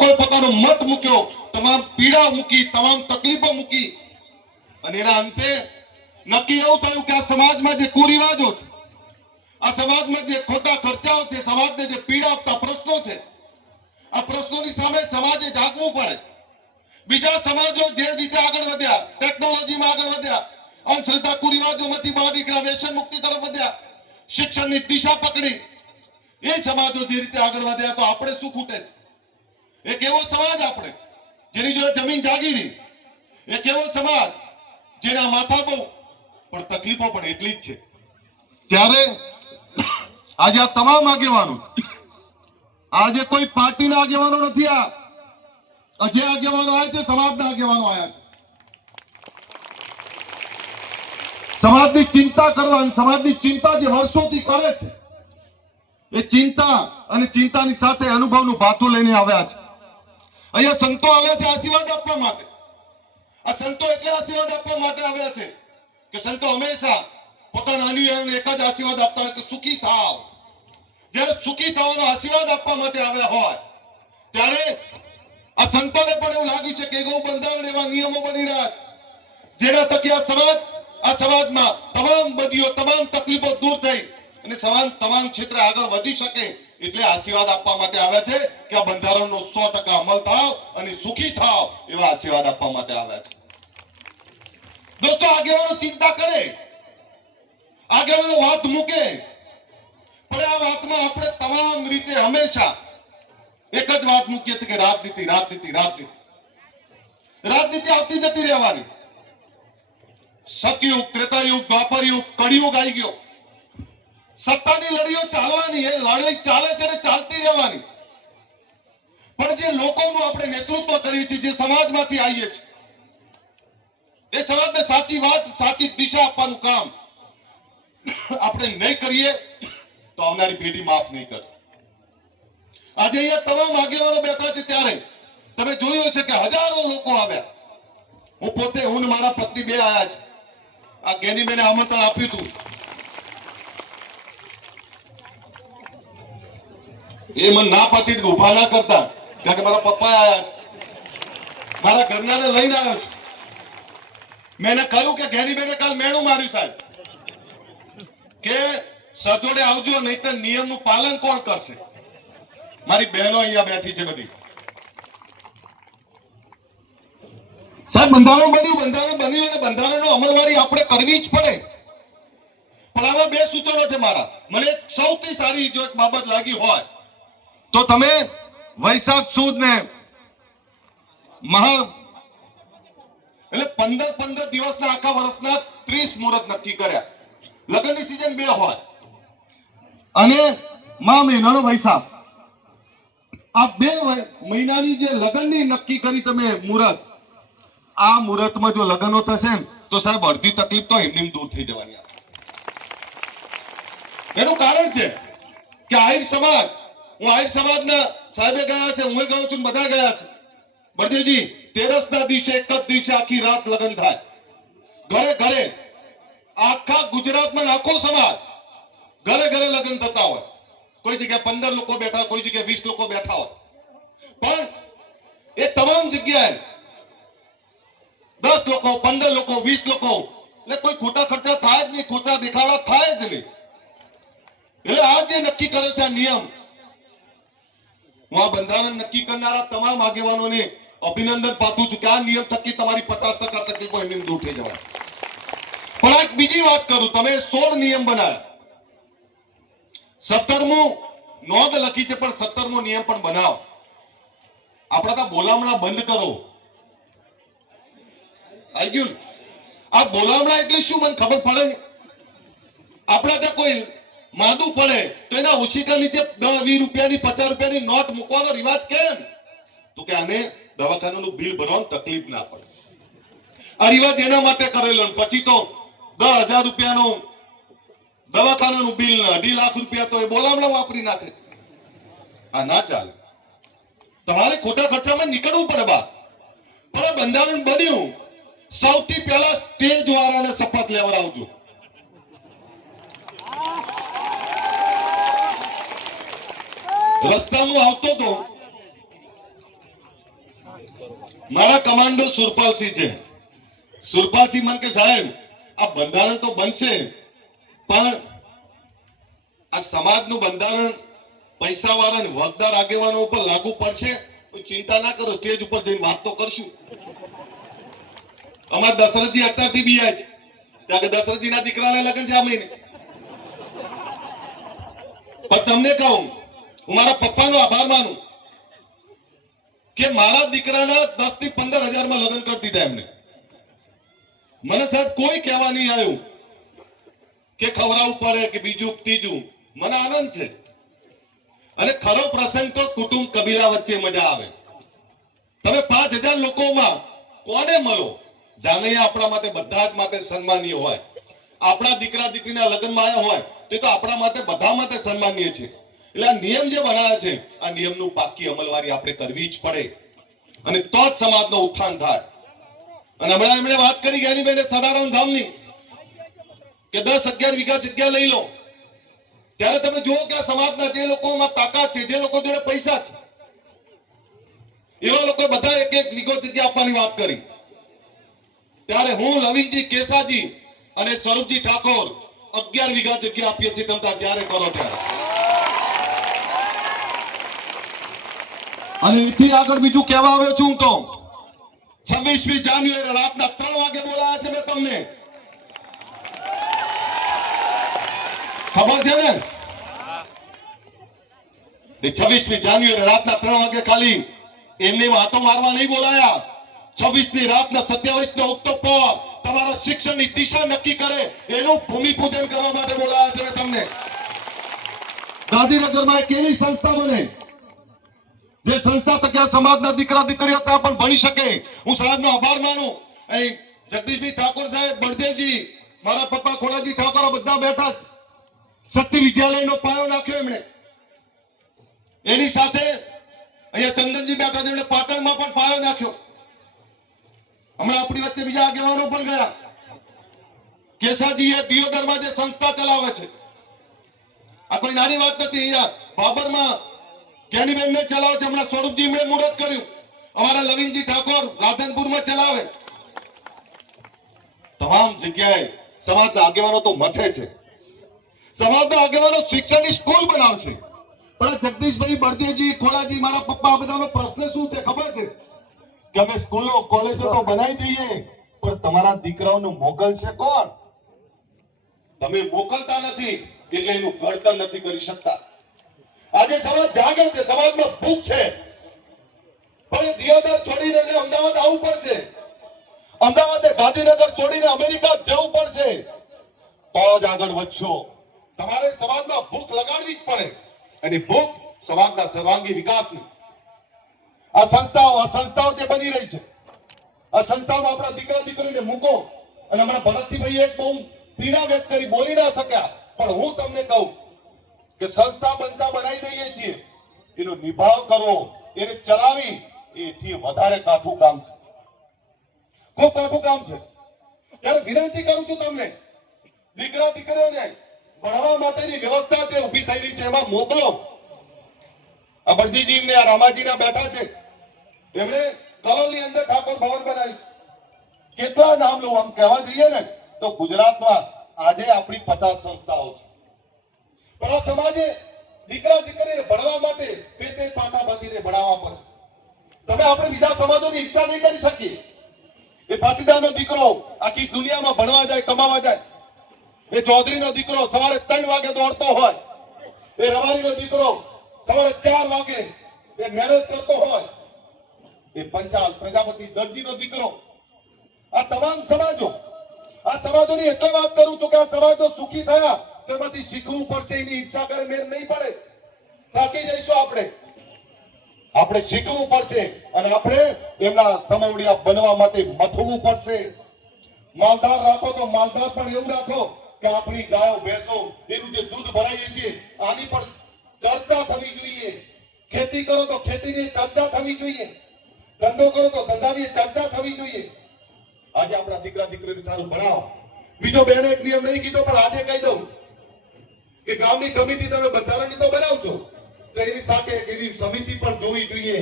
લોકોએ પોતાનો મત મૂક્યો, તમામ પીડા મૂકી, તમામ તકલીફો મૂકી, અને એના અંતે નક્કી એવું થયું કે આ સમાજમાં જે કુરિવાજો છે, આ સમાજમાં જે ખોટા ખર્ચાઓ છે, સમાજને જે પીડા આપતા પ્રશ્નો છે, આ પ્રશ્નોની સામે સમાજે જાગવું પડે. બીજા સમાજો જે રીતે આગળ વધ્યા, ટેકનોલોજીમાં આગળ વધ્યા, અંધશ્રદ્ધા કુરિવાજોમાંથી બહાર નીકળ્યા, વ્યસન મુક્તિ તરફ વધ્યા, શિક્ષણની દિશા પકડી, એ સમાજો જે રીતે આગળ વધ્યા, તો આપણે શું ખૂટે છે? એક એવો સમાજ આપણે જેની જોડે જમીન જાગીરી, એક એવો સમાજ જેના માથા બહુ પણ તકલીફો પણ એટલી જ છે. ત્યારે આજે આ તમામ આગેવાનો, આજે કોઈ પાર્ટીના આગેવાનો નથી, આ જે આગેવાનો આવ્યા છે સમાજના આગેવાનો આવ્યા છે. સમાજની ચિંતા કરવાની, સમાજની ચિંતા જે વર્ષોથી કરે છે, એ ચિંતા અને ચિંતાની સાથે અનુભવનું ભાથું લઈને આવ્યા છે. અહીંયા સંતો આવ્યા છે આશીર્વાદ આપવા માટે. આ સંતો એટલે આશીર્વાદ આપવા માટે આવ્યા છે કે સંતો હંમેશા પોતાના અનુયાયીઓને એક જ આશીર્વાદ આપતા હોય કે સુખી થાવ. જ્યારે સુખી થવાનો આશીર્વાદ આપવા માટે આવ્યા હોય, ત્યારે આ સંતોને પણ એવું લાગ્યું છે કે ગૌ બંધારણ એવા નિયમો બની રહ્યા છે જેના થકી આ સમાજમાં તમામ બદીઓ, તમામ તકલીફો દૂર થઈ અને સમાજ તમામ ક્ષેત્રે આગળ વધી શકે. એટલે આશીર્વાદ આપવા માટે આવ્યા છે કે આ બંધારણનો 100% અમલ થાવ અને સુખી થાવ, એવા આશીર્વાદ આપવા માટે આવ્યા છે. દોસ્તો, આગેવાનો ચિંતા કરે, આગેવાનો વાત મૂકે, પણ આ વાતમાં આપણે તમામ રીતે હંમેશા એક જ વાત મૂકીએ છીએ કે રાજનીતિ, રાજનીતિ, રાજનીતિ. રાજનીતિ આવતી જતી રહેવાની. સતયુગ, ત્રેતાયુગ, દ્વાપરયુગ, કળિયુગ આવી ગયો. સત્તાની લડીઓ ચાલવાની, એ લડાઈ ચાલે છે ને ચાલતી રહેવાની. પણ જે લોકોનું આપણે નેતૃત્વ કરીએ છીએ, જે સમાજમાંથી આવીએ છીએ, એ સમાજને સાચી વાત, સાચી દિશા આપવાનું કામ આપણે નહીં કરીએ તો આવનારી પેઢી માફ નહીં કરે. આજે અહીંયા તમામ આગેવાનો બેઠા છે, ત્યારે તમે જોયું છે કે હજારો લોકો આવ્યા. હું પોતે, હું ને મારા પત્ની બે આયા છે. આ ગેનીબેને આમંત્રણ આપ્યું હતું. એ મને ના પાતી ઉભા ના કરતા, કારણ કે મારા પપ્પા આયા છે, મારા ઘરનાને લઈને આવ્યો છું. મેં એને કહ્યું કે ગેનીબેને કાલ મેણું માર્યું સાહેબ, કે સજોડે આવજો, નહીતર નિયમનું પાલન કોણ કરશે? મારી બહેનો અહીંયા બેઠી છે બધી. સાહેબ, બંધારણ બન્યું અને બંધારણનો અમલવારી આપણે કરવી જ પડે. પણ આમાં બે સૂચનો છે મારા. મને સૌથી સારી જો એક બાબત લાગી હોય તો તમે વૈશાખ સુદ ને એટલે 15 દિવસના આખા વર્ષના 30 મુહૂર્ત નક્કી કર્યા. લગ્નની સિઝન 2 હોય અને મહિનાનો વૈશાખ, આ 2 મહિનાની જે લગ્નની નક્કી કરી તમે મુહૂર્ત, આ મુહૂર્તમાં જો લગ્નો થશે ને તો સાહેબ અડધી તકલીફ તો એમની દૂર થઈ જવાની. એનું કારણ છે કે આહિર સમાજ, હું આહિર સમાજના સાહેબે ગયા છે, હું ગયો છું, બધા ગયા છે. બળદેવજી, 13ના દિવસે એક જ દિવસે આખી રાત લગ્ન થાય. ઘરે ઘરે આખા ગુજરાતમાં આખો સમાજ ઘરે ઘરે લગ્ન થતા હોય. કોઈ જગ્યાએ 15 લોકો બેઠા, કોઈ જગ્યાએ 20 લોકો બેઠા હોય, પણ એ તમામ જગ્યાએ 10 લોકો, 15 લોકો, 20 લોકો, એટલે કોઈ ખોટા ખર્ચા થાય જ નહીં, ખોટા દેખાડા થાય જ નહીં. એટલે આ જે નક્કી કરે છે આ નિયમ, હું આ બંધારણ નક્કી કરનારા તમામ આગેવાનોને અભિનંદન પાઠવું છું કે આ નિયમ થકી તમારી 50% તકલીફો એમની દૂર થઈ જવાય. પણ એક બીજી વાત કરું, તમે 16 નિયમ બનાવ્યા, 17મો નોંધ લખી છે, પણ 17મો નિયમ પણ બનાવો. આપણા ત્યાં બોલામણા બંધ કરો. આવી ગયું? આ બોલામણા એટલે શું મને ખબર પડે? આપણા ત્યાં કોઈ માંદું પડે તો એના ઓછીકા નીચે 10, 20 રૂપિયાની, 50 રૂપિયાની નોટ મૂકવાનો રિવાજ કેમ? તો કે આને દવાખાનાનું બિલ ભરવાની તકલીફ ના પડે. આ રિવાજ એના માટે કરેલો. પછી તો 10,000 રૂપિયાનું દવાખાનાનું બિલ, 2.5 લાખ રૂપિયા તો એ બોલામણા વાપરી નાખે. આ ના ચાલે. તમારે ખોટા ખર્ચામાં નીકળવું પડે બા. પણ બંધારણ બન્યું, સૌથી પહેલા સ્ટેજ વાળાને શપથ લેવડાવજો. રસ્તામાં આવતો તો મારા કમાન્ડો સુરપાલસિંહ છે. સુરપાલસિંહ મને કે સાહેબ આ બંધારણ તો બનશે પણ આ સમાજનું બંધારણ પૈસાવાળા અને વગદાર આગેવાનો ઉપર લાગુ પડશે. ચિંતા ના કરો, સ્ટેજ ઉપર જઈને વાત તો કરશું. અમારા દશરથજી અત્યારથી બીયા છે ત્યાં કે દશરથજીના દીકરાના લગ્ન છે આ મહિને. પણ તમને કહું, હું મારા પપ્પાનો આભાર માનું કે મારા દીકરાના 10 થી 15,000 લગ્ન કરી દીધા એમને. મને સાહેબ કોઈ કહેવા નહીં આવ્યું કે ખવડાવવું પડે કે બીજું ત્રીજું. મને આનંદ છે. અને ખરો પ્રસંગ તો કુટુંબ કબીલા વચ્ચે મજા આવે. તમે 5,000 લોકોમાં કોને મળો? જાનૈયા આપણા માટે બધા જ માટે સન્માનીય હોય. આપણા દીકરા દીકરીના લગ્નમાં આવ્યા હોય તો આપણા માટે બધા માટે સન્માનીય છે. એટલે આ નિયમ જે બનાવ્યા છે આ નિયમનું પાકી અમલવારી આપણે કરવી જ પડે અને તો જ સમાજનો ઉત્થાન થાય. અને હમણાં એમણે વાત કરી જ્ઞાનીબેને સદારામ ધામની કે 10-11 વીઘા જગ્યા લઈ લો. ત્યારે તમે જુઓ કે આ સમાજના જે લોકોમાં તાકાત છે, જે લોકો જોડે પૈસા છે, એવા લોકો બધા એક વીઘો જગ્યા આપવાની વાત કરી. ત્યારે હું, લવિંગજી કેસાજી અને સ્વરૂપજી ઠાકોર 11 વીઘા જગ્યા આપીએ છીએ. તમે ત્યારે કરો ત્યારે. અને એથી આગળ બીજું કહેવા આવ્યો છું તો 26મી જાન્યુઆરી રાતના 3 વાગે બોલાયા છે મેં તમને. ખબર છે ને? 26મી જાન્યુઆરી રાતના 3 વાગે ખાલી એમને વાતો મારવા નહીં બોલાયા. 26ની રાતના 27નો ઓક્ટોબર તમારા શિક્ષણની દિશા નક્કી કરે એનું ભૂમિપૂજન કરવા માટે બોલાયા છે તમને. ગાંધીનગરમાં એક એવી સંસ્થા બને જે સંસ્થા થકી સમાજના દીકરા દીકરીઓ ત્યાં પણ ભણી શકે. હું સાહેબનો આભાર માનું. અહીં જગદીશભાઈ ઠાકોર સાહેબ, બળદેવજી, મારા પપ્પા ખોડાજી ઠાકોર બધા બેઠા છે. શક્તિ વિદ્યાલયનો પાયો નાખ્યો એમણે. એની સાથે અહીંયા ચંદનજી બેઠા છે, એમણે પાટણમાં પણ પાયો નાખ્યો. હમણાં આપણી વચ્ચે બીજા આગેવાનો પણ ગયા. કેસાજી એ દિયોદરમાં જે સંસ્થા ચલાવે છે આ કોઈ નાની વાત નથી. અહીંયા બાબરમાં જ્ઞાનીબેન ને ચલાવે છે. હમણાં સ્વરૂપજી એમણે મુહૂર્ત કર્યું. અમારા લવિંગજી ઠાકોર રાધનપુરમાં ચલાવે. તમામ જગ્યાએ સમાજના આગેવાનો તો મથે છે. સમાજના આગેવાનો શિક્ષણની સ્કૂલ બનાવશે. પણ જગદીશભાઈ, બળદેવજી, ખોડાજી, મારા પપ્પા, બધાનો પ્રશ્ન શું છે ખબર છે કે અમે સ્કૂલો કોલેજો તો બનાવી દઈએ પણ તમારા દીકરાઓનું મોકલશે કોણ? તમે મોકલતા નથી એટલે એનું ઘડતર નથી કરી શકતા. આજે સમાજ જાગે છે, સમાજમાં ભૂખ છે. પણ દિયોદર છોડીને એમને અમદાવાદ આવવું પડશે. અમદાવાદ ગાંધીનગર છોડીને અમેરિકા જવું પડશે તો જ આગળ વધશો. તમારે સમાજમાં ભૂખ લગાડવી જ પડે અને ભૂખ સમાજના સર્વાંગી વિકાસની. આ સંસ્થાઓ જે બની રહી છે આ સંસ્થામાં આપણા દીકરા દીકરીને મૂકો. અને હમણાં ભરતસિંહભાઈ એક બહુ પીડા વ્યક્ત કરી, બોલી ના શક્યા, પણ હું તમને કહું કે સંસ્થા બનતા બનાવી દઈએ છીએ, એનો નિભાવ કરવો, એને ચલાવી એથી વધારે કાઠું કામ છે. ખૂબ કાઠું કામ છે. ત્યારે વિનંતી કરું છું તમને, દીકરા દીકરીઓને ભણવા માટેની વ્યવસ્થા જે ઊભી થઈ રહી છે એમાં મોકલો. આ બળજીજી ને આ રામાજીના બેઠા છે, એમણે કલોલની અંદર ઠાકોર ભવન બનાવ્યું. કેટલા નામ લઉં, આમ કહેવા જઈએ ને તો ગુજરાતમાં આજે આપણી 50 સંસ્થાઓ છે. પણ આ સમાજે દીકરા દીકરીને ભણવા માટે બે પાટા બાંધીને ભણાવવા પડશે. તમે આપણે બીજા સમાજોની ઈચ્છા નહીં કરી શકીએ. એ પાટીદારનો દીકરો આખી દુનિયામાં ભણવા જાય, કમાવા જાય. એ ચૌધરીનો દીકરો સવારે 3 વાગે દોડતો હોય. એ રવારીનો દીકરો સવારે 4 વાગે એ મહેનત કરતો હોય. એ પંચાલ, પ્રજાપતિ, દરજીનો દીકરો, આ તમામ સમાજો, આ સમાજોની એટલે વાત કરું છું કે આ સમાજો સુખી થયા તો એમાંથી શીખવું પડશે. એની ઈચ્છા કરે મેર નહીં પડે, થાકી જઈશું આપણે શીખવું પડશે અને આપણે એમના સમવડિયા બનવા માટે મથવું પડશે. માલધાર રાખો તો માલધાર પણ એવું રાખો કે આપણી ગાયો ભેંસો એનું જે દૂધ ભરાઈએ છીએ આની પણ ચર્ચા થવી જોઈએ. ખેતી કરો તો ખેતીની ચર્ચા થવી જોઈએ. ધંધો કરો તો ધંધાની ચર્ચા થવી જોઈએ. આજે આપણા દીકરા દીકરીને સારું ભણાવો. બીજો બેન એક નિયમ નહીં કીધો પણ આજે કહી દઉં કે ગામની કમિટી તમે બંધારણની તો બનાવશો તો એની સાથે એવી સમિતિ પણ જોવી જોઈએ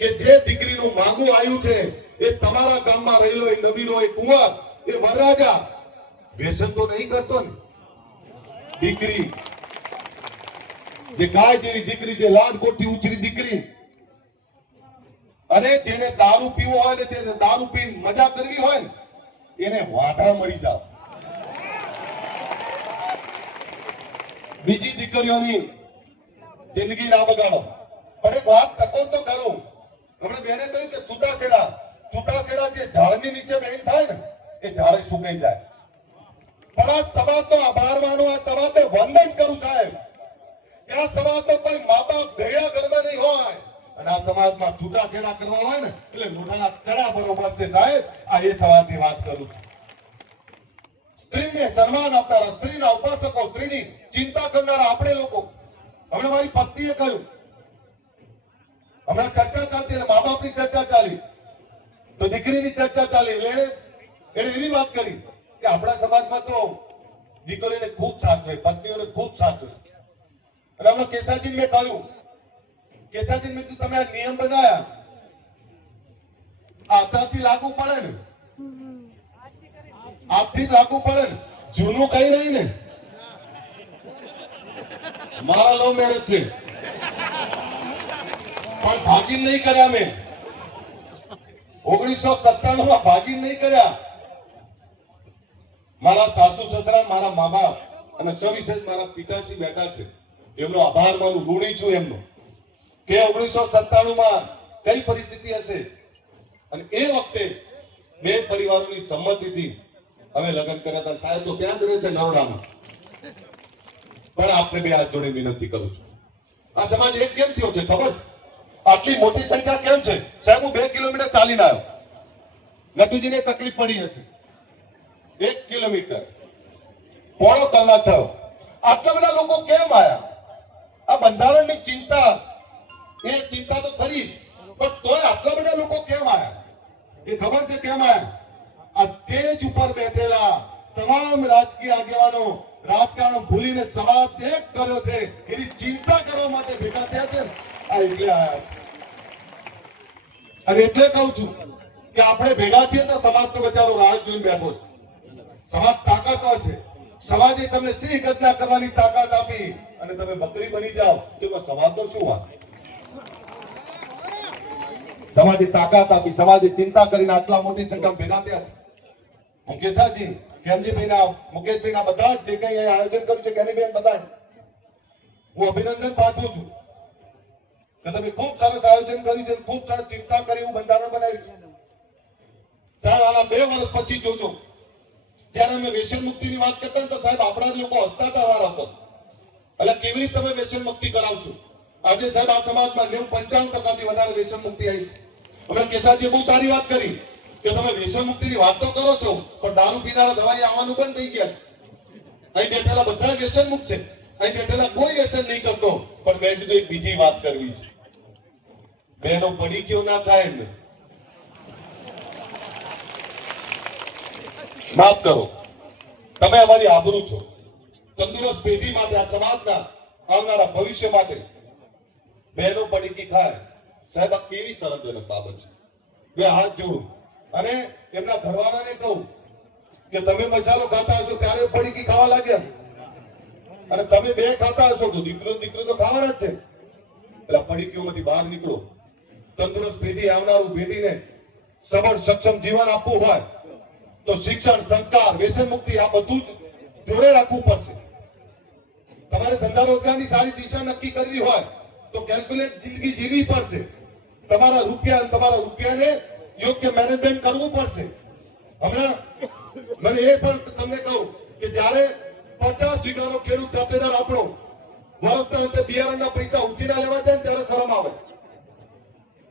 કે જે દીકરીનું માંગું આવ્યું છે એ તમારા ગામમાં રહેલો એ નવીનો એ કુંવર એ વરરાજા વ્યસન તો નહીં કરતો ને? દીકરી જે ગાય જેવી દીકરી, જે લાડકોટથી ઉછરી દીકરી, અને જેને દારૂ પીવો હોય ને જેને દારૂ પીને મજા કરવી હોય ને એને વાઢા મરી જાવ. બીજી દીકરીઓની જિંદગી ના બગાડો. પણ એક વાત તકો તો કરું. હમણાં બેને કહ્યું કે છૂટાછેડા જે ઝાડની નીચે બેન થાય ને એ ઝાડ સુકાઈ જાય. પણ આ સમાજનો આભાર માનો, આ સમાજને વંદન કરું સાહેબ કે આ સમાજનો કોઈ મા બાપ ગયા ઘરમાં નહીં હોય અને આ સમાજમાં છૂટાછેડા કરવા હોય ને એટલે મોઢાના ચડા બરોબર છે સાહેબ. આ એ સમાજની વાત કરું છું. સ્ત્રીને સન્માન આપનારા, સ્ત્રીના ઉપાસકો, સ્ત્રીની ચિંતા કરનારા આપણે લોકો. હમણાં મારી પત્નીએ કહ્યું, હમણાં ચર્ચા ચાલતી અને મા બાપની ચર્ચા ચાલી તો દીકરીની ચર્ચા ચાલી એટલે એને એવી વાત કરી કે આપણા સમાજમાં તો દીકરીઓને ખૂબ સાચવે, પત્નીઓને ખૂબ સાચવે. અને હમણાં કેસાજીને મેં કહ્યું, કેસાજી મેં તમે આ નિયમ બનાયા આધારથી લાગુ પડે ને, આજથી લાગુ પડે ને, જૂનું કઈ નહીં ને. મારા લવ મેરેજ છે પણ ભાગીન નહીં કર્યા મેં. 1997 માં ભાગીન નહીં કર્યા. મારા સાસુ સસરા, મારા મા બાપ અને સવિશેષ મારા પિતાશ્રી બેઠા છે, એમનો આભાર માનું, ઋણી છું એમનો કે 1997 માં કઈ પરિસ્થિતિ હશે અને એ વખતે બે પરિવારોની સંમતિથી અમે લગ્ન કર્યા હતા. સાહેબ તો ત્યાં જ રહે છે નવડામાં. પણ આપને બે હાથ જોડે વિનંતી કરું છું, આ સમાજ એક કેમ થયો છે ખબર? આટલી મોટી સંખ્યા કેમ છે સાહેબ? હું 2 કિલોમીટર ચાલીને આવ્યો. નટુજીને તકલીફ પડી હશે. 1 કિલોમીટર પોણો કલાક થયો. આટલા બધા લોકો કેમ આવ્યા? આ બંધારણની ચિંતા, એ ચિંતા તો ખરી, પણ તોય આટલા બધા લોકો કેમ આવ્યા? એ ખબર છે કેમ આવ્યા? આ સ્ટેજ ઉપર બેઠેલા તમામ રાજકીય આગેવાનો રાજકારણ ભૂલીને સમાજ એક કર્યો છે એની ચિંતા કરવા માટે ભેગા થયા છે. આ એટલે આવ્યા. અને એટલે કહું છું કે આપણે ભેગા છીએ તો સમાજ તો બચારો રાહ જોઈને બેઠો છે. સમાજ તાકાતવાર છે. સમાજે તમને સિંહ ગર્જના કરવાની તાકાત આપી અને તમે બકરી બની જાઓ તો સમાજનો શું વાત? સમાજે તાકાત આપી, સમાજે ચિંતા કરીને આટલા મોટી સંખ્યામાં ભેગા થયા છે. હું કેસાજી, કેમજીભાઈના, મુકેશભાઈના બધા જે કઈ આયોજન કર્યું છે કેનીબેન બધા હું અભિનંદન પાઠવું છું કે તમે ખૂબ સરસ આયોજન કર્યું છે, ખૂબ સરસ ચિંતા કરી, એવું બંધારણ બનાવ્યું. સાહેબ આના 2 વર્ષ પછી જોજો જ્યારે અમે વ્યસન મુક્તિની વાત કરતા ને તો સાહેબ આપણા જ લોકો હસતા હતા વાર હતો. એટલે કેવી રીતે તમે વ્યસન મુક્તિ કરાવશો? આજે સાહેબ આ સમાજમાં 95% વધારે વ્યસન મુક્તિ આવી છે. હમણાં કેસાજીએ બહુ સારી વાત કરી કે તમે વ્યસન મુક્તિની વાત તો કરો છો પણ દારૂ પીનારા દવાઈ આવવાનું બંધ થઈ ગયા. અહીં બેઠેલા બધા વ્યસન મુક્ત છે. અહીં બેઠેલા કોઈ વ્યસન નહીં કરતો. પણ મેં કીધું એક બીજી વાત કરવી છે. બહેનો પડી કયો ના થાય એમને માફ કરો. તમે અમારી આબરૂ છો. તંદુરસ્ત પેઢી માટે, આ સમાજના આવનારા ભવિષ્ય માટે બહેનો પડીકી ખાય સાહેબ આ કેવી શરમજનક બાબત છે. બે હાથ જોડું અને એમના ઘરવાળાને કહું કે તમે મસાલો ખાતા હશો ત્યારે પડીકી ખાવા લાગ્યા અને તમે 2 ખાતા હશો તો દીકરો તો ખાવાના જ છે. એટલે પડીકીઓમાંથી બહાર નીકળો. તંદુરસ્ત પેઢી, આવનારું પેઢીને સબળ સક્ષમ જીવન આપવું હોય તો શિક્ષણ, સંસ્કાર, વ્યસન મુક્તિ આ બધું જ જોડે રાખવું પડશે. તમારે ધંધા રોજગારની સારી દિશા નક્કી કરવી હોય તો કેલ્ક્યુલેટ જિંદગી જીવવી પડશે. તમારા રૂપિયાને યોગ્ય મેનેજમેન્ટ કરવું પડશે. હમણાં મને એ પણ તમને કહું કે જ્યારે 50 વીઘાનો ખેડૂત ખાતેદાર આપણો વર્ષના અંતે બિયારણના પૈસા ઉછીના લેવા જાય ત્યારે શરમ આવે.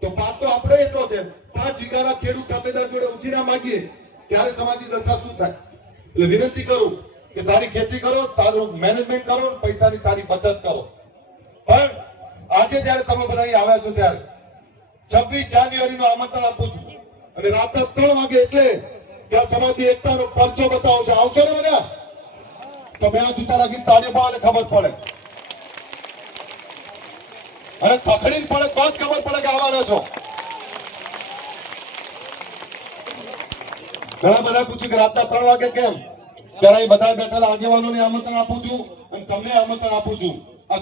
તો પાક તો આપણે એટલો છે, 5 વીઘાના ખેડૂત ખાતેદાર જોડે ઉછીના માંગીએ ત્યારે સમાજની દશા શું થાય? એટલે વિનંતી કરું કે સારી ખેતી કરો, સારું મેનેજમેન્ટ કરો, પૈસાની સારી બચત કરો. પણ આજે જ્યારે તમે બધા અહીં આવ્યા છો ત્યારે 26 જાન્યુઆરીનું આમંત્રણ આપું છું અને રાત્રે 3 વાગે એટલે ત્યાં સમાજની એકતાનો પરચો બતાવો છો. આવશો ને બધા? તો બે હાથ ઊંચા રાખીને તાળી પાડે ખબર પડે અને ખખડીને પડે તો જ ખબર પડે કે આવવાના છો. ઘણા બધા પૂછ્યું કે રાતના 3 વાગે કેમ? ત્યારે અહીં બધા બેઠેલા આગેવાનોને આમંત્રણ આપું છું અને તમને આમંત્રણ આપું છું. આ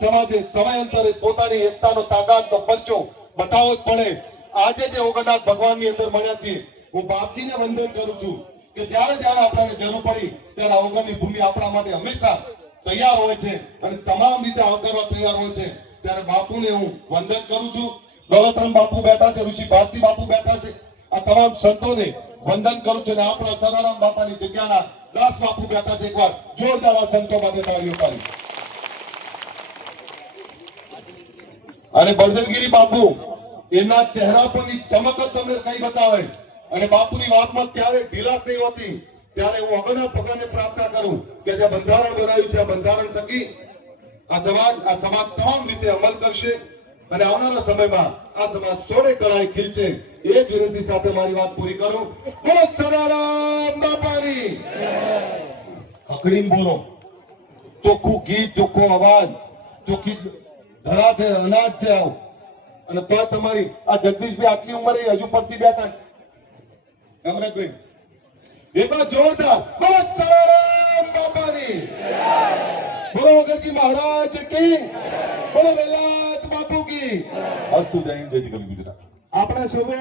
સમાજે સમયાંતરે પોતાની એકતાનો તાકાતનો પરચો બતાવવો જ પડે. આજે જે ઓગણનાથ ભગવાનની અંદર મળ્યા છીએ, હું બાપજીને વંદન કરું છું કે જ્યારે જ્યારે આપણને જરૂર પડી ત્યારે આ ઓગણની ભૂમિ આપણા માટે હંમેશા તૈયાર હોય છે અને તમામ રીતે આવકારવા તૈયાર હોય છે. ત્યારે બાપુને હું વંદન કરું છું. દોલતરામ બાપુ બેઠા છે, ઋષિ ભારતી બાપુ બેઠા છે, આ તમામ સંતોને વંદન કરું છું. અને આપણા સદારામ બાપાની જગ્યાના દાસ બાપુ બેઠા છે. એકવાર જોરદાર આ સંતો માટે તાળીઓ પાડી. અને બળદેવગીરી બાપુ, એમના ચહેરા પરની ચમક જ તમને કઈ બતાવે. અને બાપુની વાતમાં ત્યારે ઢીલાસ નહીં હોતી. ત્યારે હું અગણના ભગવાનને પ્રાર્થના કરું કે જે બંધારણ બનાવ્યું છે, આ બંધારણ થકી આ સમાજ તમામ રીતે અમલ કરશે અને આવનારા સમયમાં આ સમાજ સોળે કળાએ ખીલશે. એ જ વિનંતી સાથે મારી વાત પૂરી કરું. બોલો સદારામ બાપાની ખકડીને બોલો. ચોખ્ખું ગીત, ચોખ્ખો અવાજ, ચોખ્ખી ધરા છે, અનાજ છે. આવું અને તો તમારી આ જગદીશભાઈ આટલી ઉંમરે હજુ પડતી બેઠા. અમરતભાઈ એકવાર જોરદાર બોલો સદારામ બાપાની, બોલો વગરજી મહારાજ કી, બોલો વેલાત બાપુ કી. અસ્તુ જય હિન્દ, જય જય ગુજરાત. આપણે સૌએ